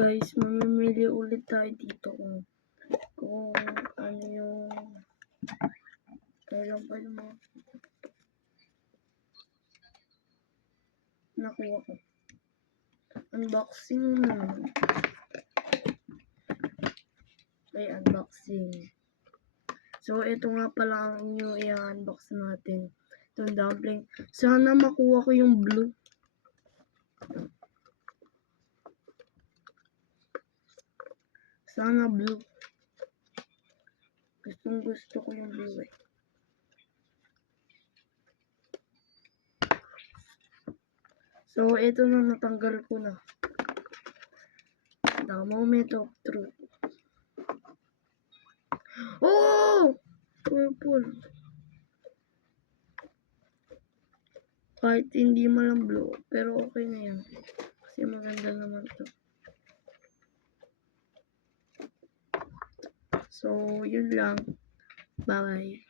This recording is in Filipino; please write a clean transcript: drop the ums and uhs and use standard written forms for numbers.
guys, mamimili ulit tayo dito kung ano yung kailan pa yung mga nakuha ko. Unboxing naman. May unboxing. So, ito nga pala ang inyo i-unbox natin. Itong dumpling. Sana makuha ko yung blue. Sana blue. Gustong gusto ko yung blue eh. So, ito na, natanggal ko na. The moment of truth. Oh! Purple. Kahit hindi mo lang blue, pero okay na yan. Kasi maganda naman to. So, yun lang. Bye.